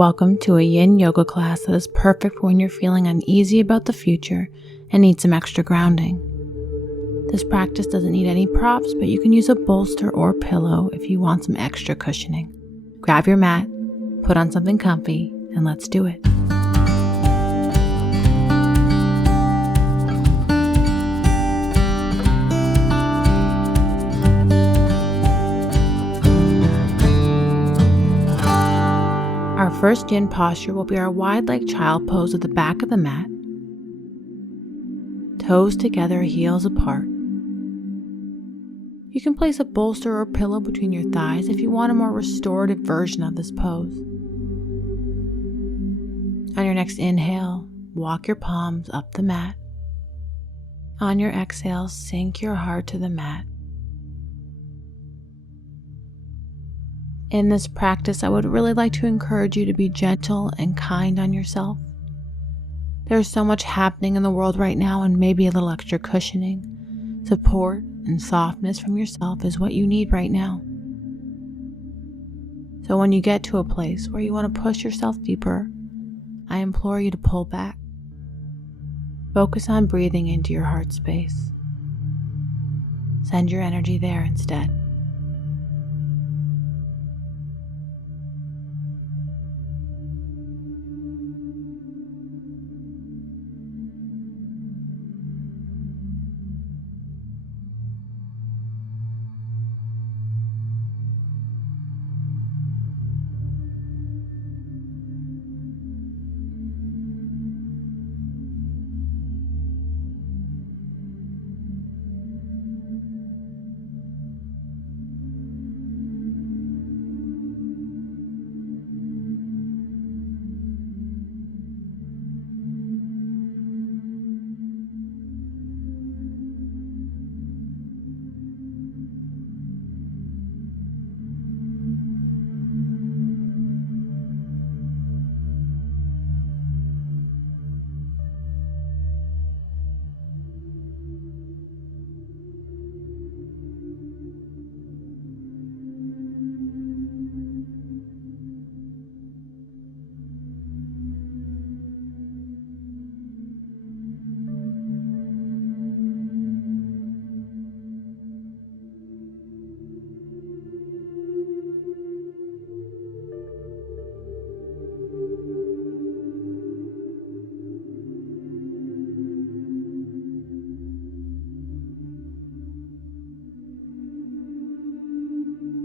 Welcome to a yin yoga class that is perfect when you're feeling uneasy about the future and need some extra grounding. This practice doesn't need any props, but you can use a bolster or pillow if you want some extra cushioning. Grab your mat, put on something comfy, and let's do it. Our first yin posture will be our wide-legged child pose at the back of the mat. Toes together, heels apart. You can place a bolster or pillow between your thighs if you want a more restorative version of this pose. On your next inhale, walk your palms up the mat. On your exhale, sink your heart to the mat. In this practice, I would really like to encourage you to be gentle and kind on yourself. There's so much happening in the world right now, and maybe a little extra cushioning, support, and softness from yourself is what you need right now. So when you get to a place where you want to push yourself deeper, I implore you to pull back. Focus on breathing into your heart space. Send your energy there instead.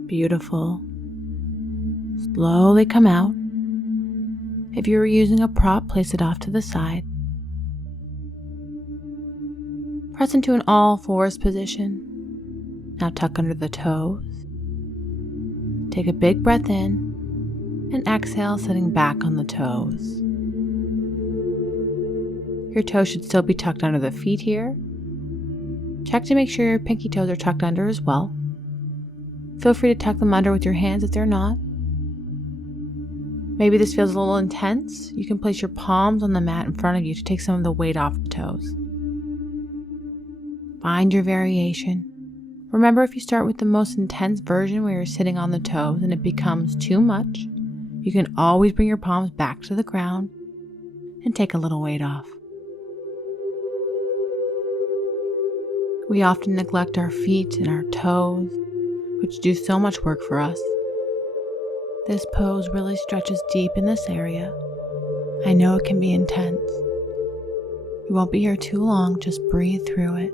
Beautiful. Slowly come out. If you were using a prop, place it off to the side. Press into an all fours position. Now tuck under the toes. Take a big breath in and exhale, sitting back on the toes. Your toes should still be tucked under the feet here. Check to make sure your pinky toes are tucked under as well. Feel free to tuck them under with your hands if they're not. Maybe this feels a little intense. You can place your palms on the mat in front of you to take some of the weight off the toes. Find your variation. Remember, if you start with the most intense version where you're sitting on the toes and it becomes too much, you can always bring your palms back to the ground and take a little weight off. We often neglect our feet and our toes, which do so much work for us. This pose really stretches deep in this area. I know it can be intense. You won't be here too long, just breathe through it.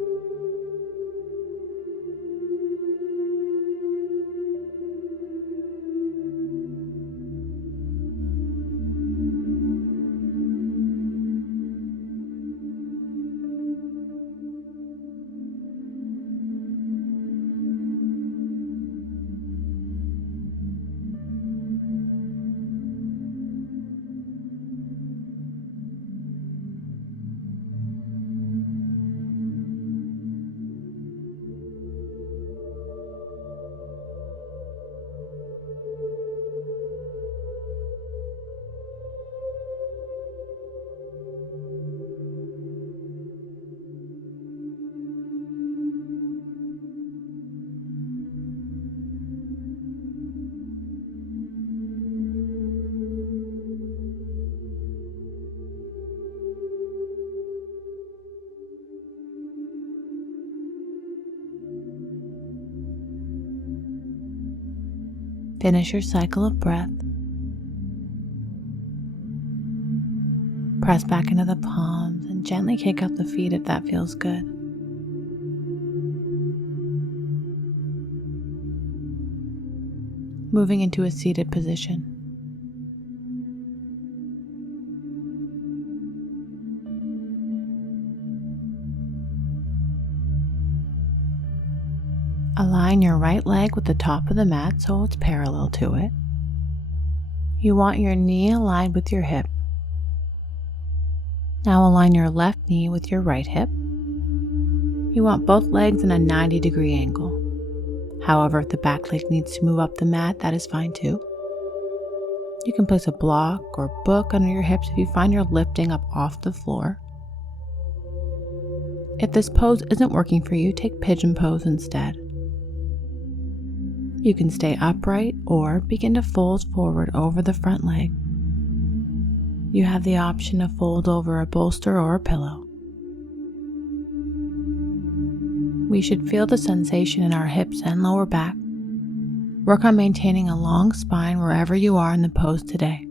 Finish your cycle of breath. Press back into the palms and gently kick up the feet if that feels good. Moving into a seated position. Align your right leg with the top of the mat so it's parallel to it. You want your knee aligned with your hip. Now align your left knee with your right hip. You want both legs in a 90-degree angle. However, if the back leg needs to move up the mat, that is fine too. You can place a block or book under your hips if you find you're lifting up off the floor. If this pose isn't working for you, take pigeon pose instead. You can stay upright or begin to fold forward over the front leg. You have the option to fold over a bolster or a pillow. We should feel the sensation in our hips and lower back. Work on maintaining a long spine wherever you are in the pose today.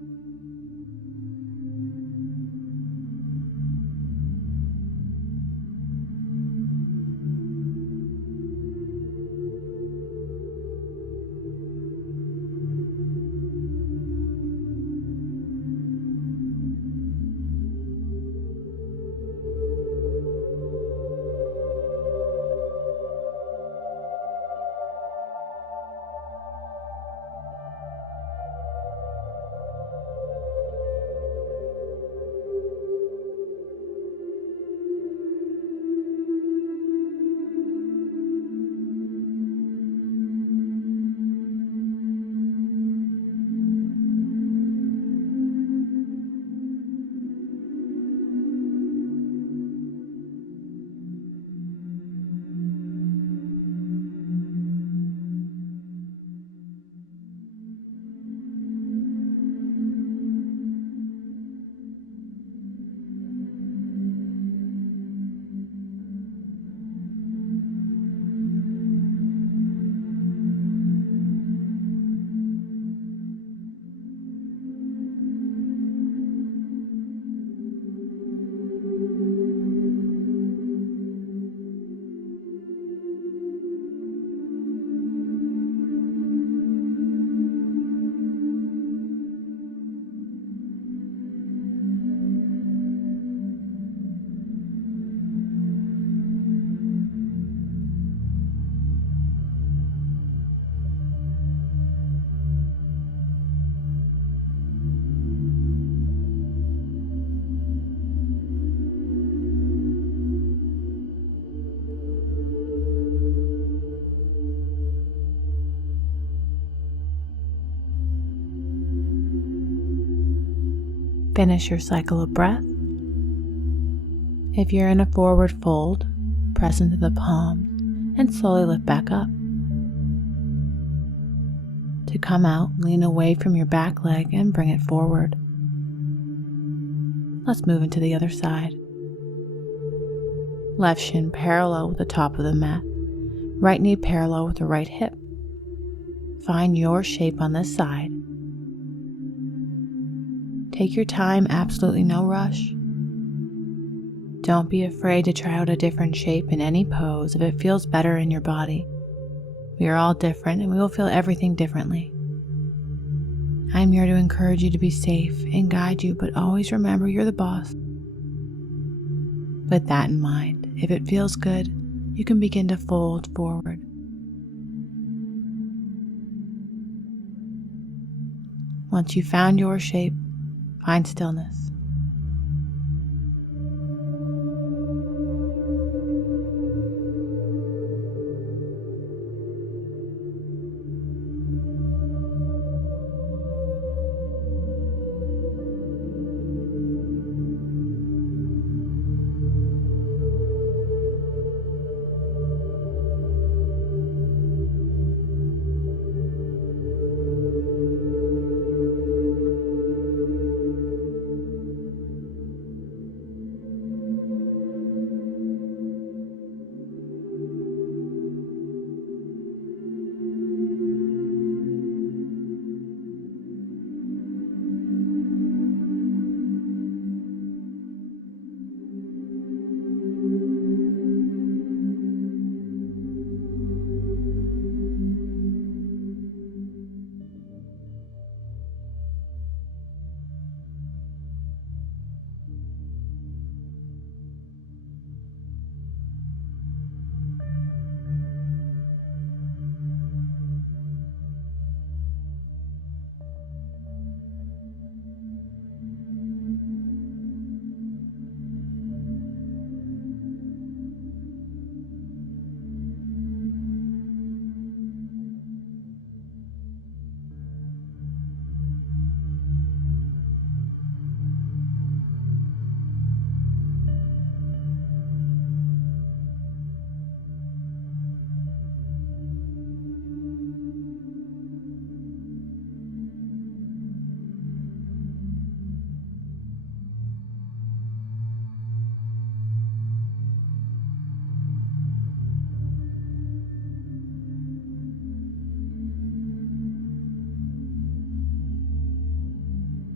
Finish your cycle of breath. If you're in a forward fold, press into the palms and slowly lift back up. To come out, lean away from your back leg and bring it forward. Let's move into the other side. Left shin parallel with the top of the mat. Right knee parallel with the right hip. Find your shape on this side. Take your time, absolutely no rush. Don't be afraid to try out a different shape in any pose if it feels better in your body. We are all different and we will feel everything differently. I'm here to encourage you to be safe and guide you, but always remember you're the boss. With that in mind, if it feels good, you can begin to fold forward. Once you've found your shape, find stillness.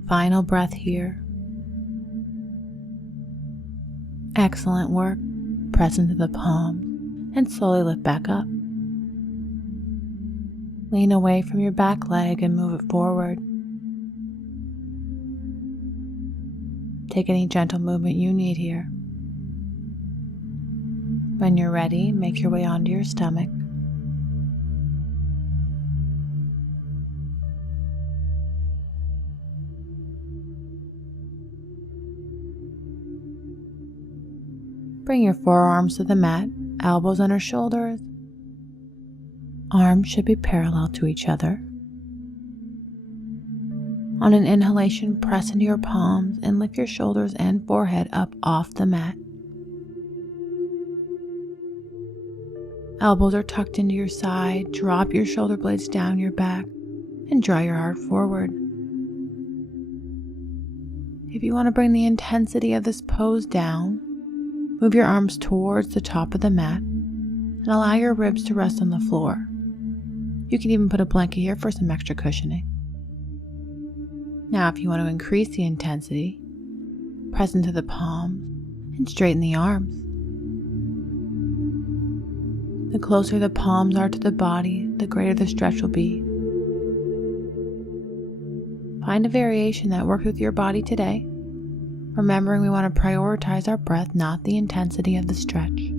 final breath here. Excellent work. Press into the palms and slowly lift back up. Lean away from your back leg and move it forward. Take any gentle movement you need here. When you're ready, make your way onto your stomach. Bring your forearms to the mat, elbows under shoulders. Arms should be parallel to each other. On an inhalation, press into your palms and lift your shoulders and forehead up off the mat. Elbows are tucked into your side. Drop your shoulder blades down your back and draw your heart forward. If you want to bring the intensity of this pose down, move your arms towards the top of the mat and allow your ribs to rest on the floor. You can even put a blanket here for some extra cushioning. Now, if you want to increase the intensity, press into the palms and straighten the arms. The closer the palms are to the body, the greater the stretch will be. Find a variation that works with your body today, remembering we want to prioritize our breath, not the intensity of the stretch.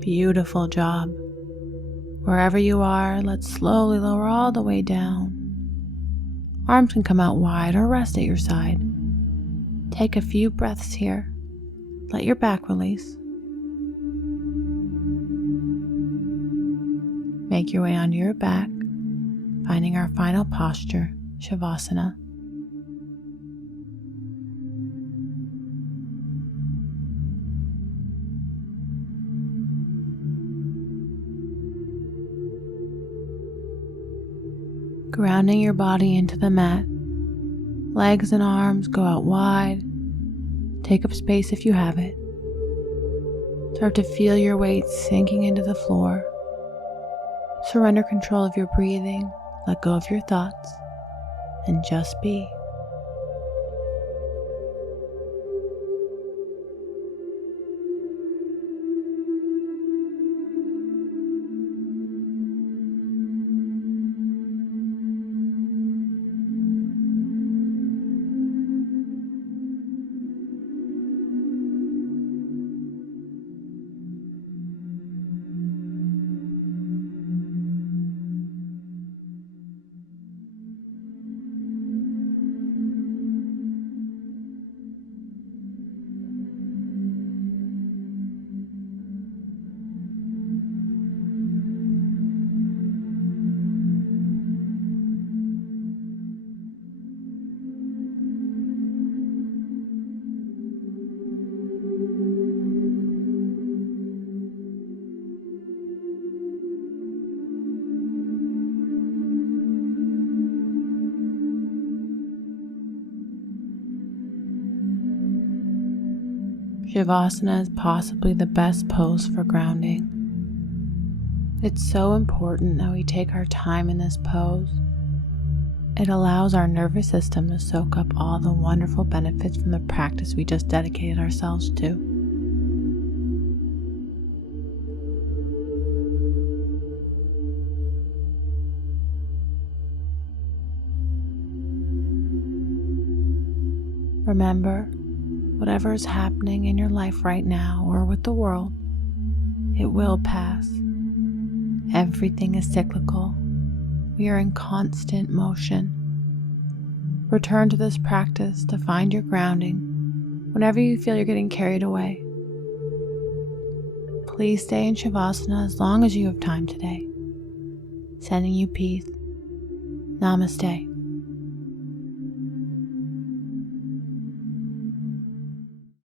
Beautiful job. Wherever you are, let's slowly lower all the way down. Arms can come out wide or rest at your side. Take a few breaths here. Let your back release. Make your way onto your back, finding our final posture, Shavasana. Grounding your body into the mat. Legs and arms go out wide. Take up space if you have it. Start to feel your weight sinking into the floor. Surrender control of your breathing, let go of your thoughts, and just be. Shavasana is possibly the best pose for grounding. It's so important that we take our time in this pose. It allows our nervous system to soak up all the wonderful benefits from the practice we just dedicated ourselves to. Remember, whatever is happening in your life right now or with the world, it will pass. Everything is cyclical. We are in constant motion. Return to this practice to find your grounding whenever you feel you're getting carried away. Please stay in Shavasana as long as you have time today. Sending you peace. Namaste.